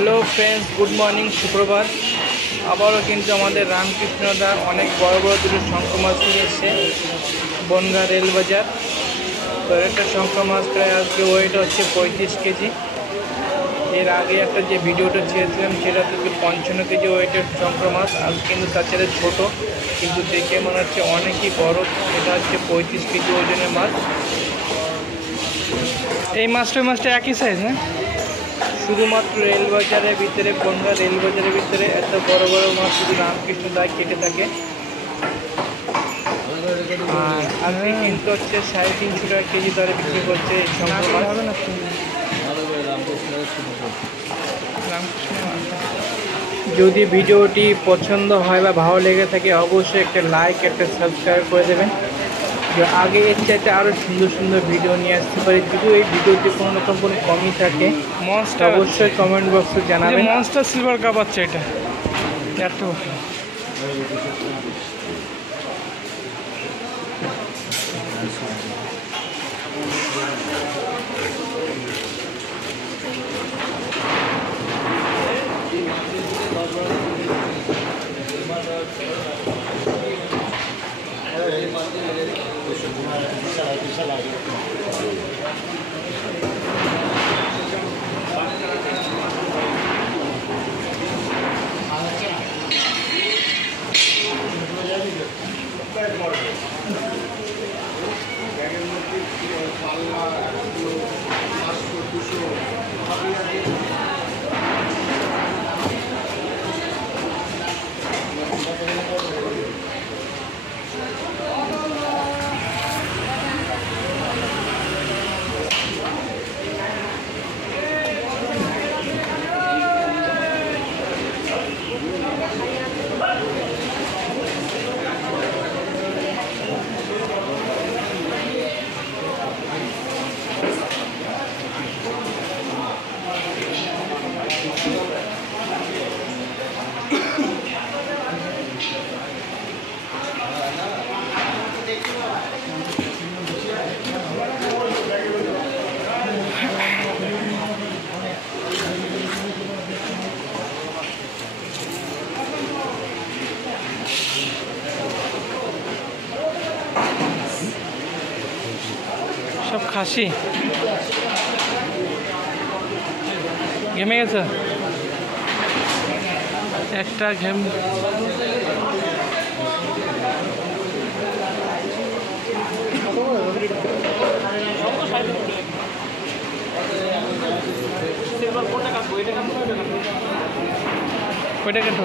Hello friends, good morning, সুপ্রভাত। আবারও কিন্তু আমাদের রামকৃষ্ণদা অনেক বড় বড় দুটো শঙ্খ মাছ নিয়ে এসছে বনগাঁ রেলবাজার। তো একটা শঙ্খ মাছ প্রায় আজকে ওয়েট হচ্ছে 35 কেজি। এর আগে একটা যে ভিডিওটা ছেড়েছিলাম সেটা থেকে 55 কেজি ওয়েটের শঙ্খ মাছ। আজ কিন্তু তার চেয়ে ছোটো, কিন্তু দেখে মনে হচ্ছে অনেকই বড়। এটা হচ্ছে 35 কেজি ওজনের মাছ। এই মাছটা একই সাইজ না? শুধুমাত্র রেলবাজারের ভিতরে, বনগাঁ রেলবাজারের ভিতরে এত বড় বড় মাছ শুধু রামকৃষ্ণ দায় কেটে থাকে। আর আজকে কিন্তু হচ্ছে 350 টাকা কেজি দরে বিক্রি করছে এই শঙ্খ মাছ। যদি ভিডিওটি পছন্দ হয় বা ভালো লেগে থাকে অবশ্যই একটা লাইক, একটা সাবস্ক্রাইব করে দেবেন। আগে এর চাইতে আরও সুন্দর সুন্দর ভিডিও নিয়ে আসতে পারি। যদিও এই ভিডিওতে কোনো রকম কোনো কমই থাকে অবশ্যই কমেন্ট বক্সে জানাবেন। মনস্টার সিলভার কাপ আছে এটা এত সব খাসি ঘেমে গেছে একটা ঘেম। ওইটা কেন